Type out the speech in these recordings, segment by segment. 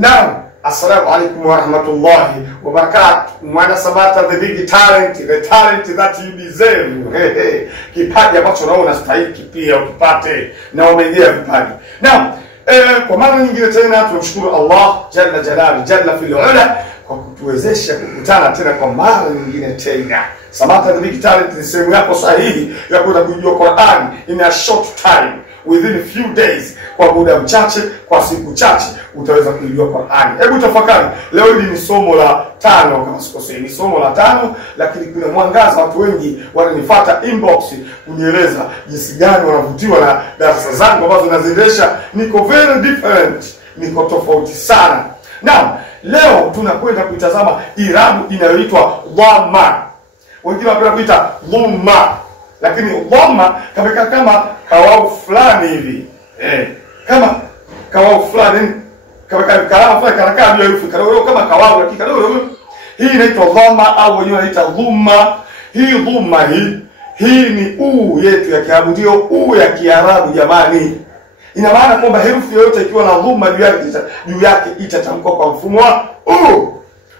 Naam, assalamu alaikum wa rahmatullahi wa barakatuh. Mwana Sabata, the big talent, the talent that you deserve. Kipaji ambacho unaona stahiki pia ukipate na umeingia vipaji. Naam, kwa mara nyingine tena tunamshukuru Allah jalla jalali jalla fil ula kwa kutuwezesha kukutana tena kwa mara nyingine tena. Sabata, the big talent ni sehemu yako sahihi ya kwenda kujua Qur'an in a short time, within a few days, kwa muda mchache, kwa siku chache utaweza kujua Qur'an. Hebu tafakari, leo hili ni somo la 5 kama sikosei, ni somo la 5, lakini kuna mwangaza, watu wengi wananifuata inbox kunieleza jinsi gani wanavutiwa na darasa zangu ambazo naziendesha. Niko very different, niko tofauti sana. Naam, leo tunakwenda kuitazama irabu inayoitwa dhamma. Wengine wanapenda kuita dhamma, lakini dhamma kama kawau fulani hivi. Kama kawau fulani, kama kalama fulani kanakaa bila herufi, kama kawau lakini hii inaitwa dhamma au wenyewe wanaita dhumma. Hii dhumma hii ni yetu ya Kiarabu, ndio ya Kiarabu jamani. Ina maana kwamba herufi yoyote ikiwa na dhumma juu yake itatamkwa kwa mfumo wa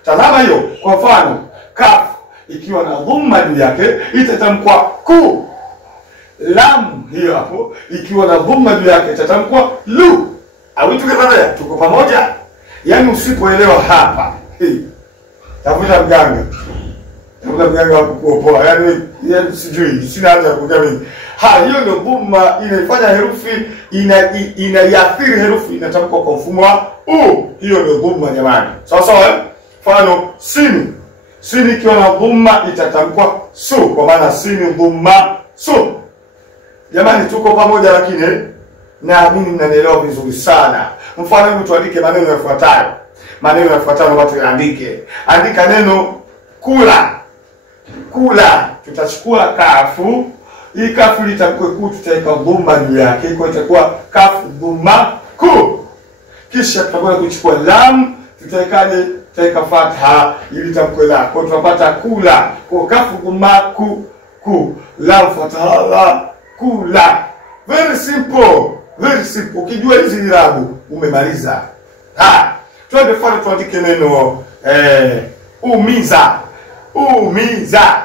Tazama hiyo, kwa mfano kaf ikiwa na dhumma juu yake itatamkwa ku. Lam hiyo hapo ikiwa na dhumma juu yake itatamkwa lu. Au tuko pamoja? Yaani usipoelewa hapa, tafuta mganga. Tafuta mganga wa kukuopoa. Yaani sijui, sina haja ya kujamii. Hiyo ndio dhumma inaifanya herufi inaiathiri herufi inatamkwa kwa mfumo wa hiyo ndio dhumma jamani. Sawa sawa? Mfano sin. Sin ikiwa na dhumma itatamkwa su, kwa maana sin dhumma su. Jamani, tuko pamoja? Lakini naamini mnanielewa vizuri sana. Mfano, hebu tuandike maneno yafuatayo. Maneno yafuatayo watu yaandike. Andika neno kula. Kula. Tutachukua kafu. Hii kafu litamkwe ku, tutaweka dhumma juu yake, kwa itakuwa kafu dhumma ku. Kisha tutakwenda kuchukua lam, tutawekaje? Tutaweka fatha ili tamkwe la. Kwa tunapata kula. Kwa kafu dhumma ku. Lam fatha la. Kula. Very simple. Very simple. Ukijua hizi irabu umemaliza. Twende fanya tuandike neno umiza. Umiza.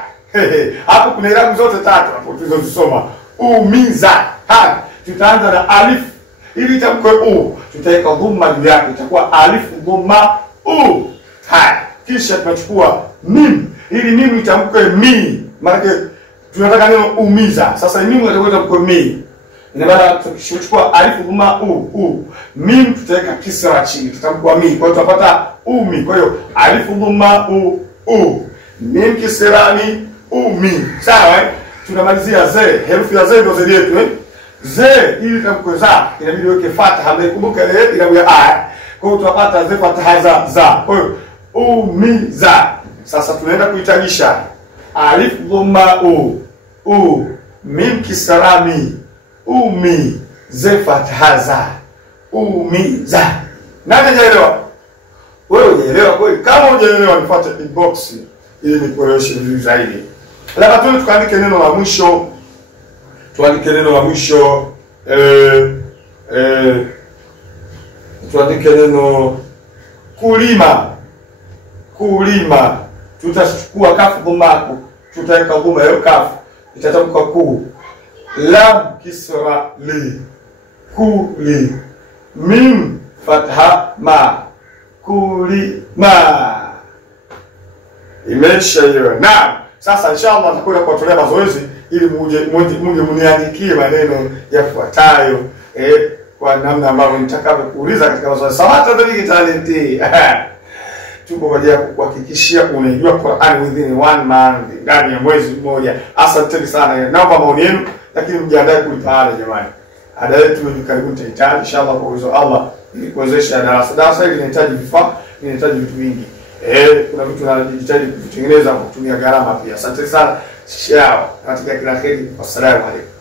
Hapo kuna irabu zote 3 hapo tulizosoma. Umiza. Tutaanza na alif. Ili itamkwe tutaweka dhumma juu yake, itakuwa alif dhumma Kisha tunachukua mim. Ili mim itamkwe mi. Maana tunataka neno umiza. Sasa mim itakwenda kwa mi. Ina maana tukichukua alif dhumma mim tutaweka kisra chini, tutamkwa mi. Kwa hiyo tutapata umi. Kwa hiyo alif dhumma mim kisrani umi. Sawa? Tunamalizia ze. Herufi ya ze ndio ze yetu ze ili tamkwe za inabidi weke fatha. Mmekumbuka ile irabu ya a. Kwa hiyo tutapata ze fatha za. Kwa hiyo umiza. Sasa tunaenda kuitanisha alif dhumma mim kisrami umi ze fathaza umiza. Nani hajaelewa? Wewe unaelewa kweli? Kama hujaelewa nifuate inbox ili nikueleweshe vizuri zaidi. Labda tuandike neno la mwisho. Tuandike neno la mwisho tuandike neno kulima. Kulima. Tutachukua kafu dhumma, tutaweka dhumma hiyo kafu itatamka ku. Lam kisra li kuli. Mim fatha ma kulima. Imesha hiyo. Na sasa inshallah nitakwenda kuwatolea mazoezi ili muje mniandikie maneno yafuatayo kwa namna ambavyo nitakavyokuuliza katika mazoezi. Sabata the big talent. Tuko kwa ajili ya kuhakikishia unaijua Qur'an within 1 month, ndani ya mwezi mmoja. Asante sana. Naomba maoni yenu, lakini mjiandae kulipa ada jamani. Ada yetu ni karibu tutahitaji inshallah kwa uwezo Allah ili kuwezesha darasa. Darasa hili linahitaji vifaa, linahitaji vitu vingi. Kuna vitu vinahitaji kutengeneza kwa kutumia gharama pia. Asante sana. Ciao. Katika kila kheri. Wassalamu alaikum.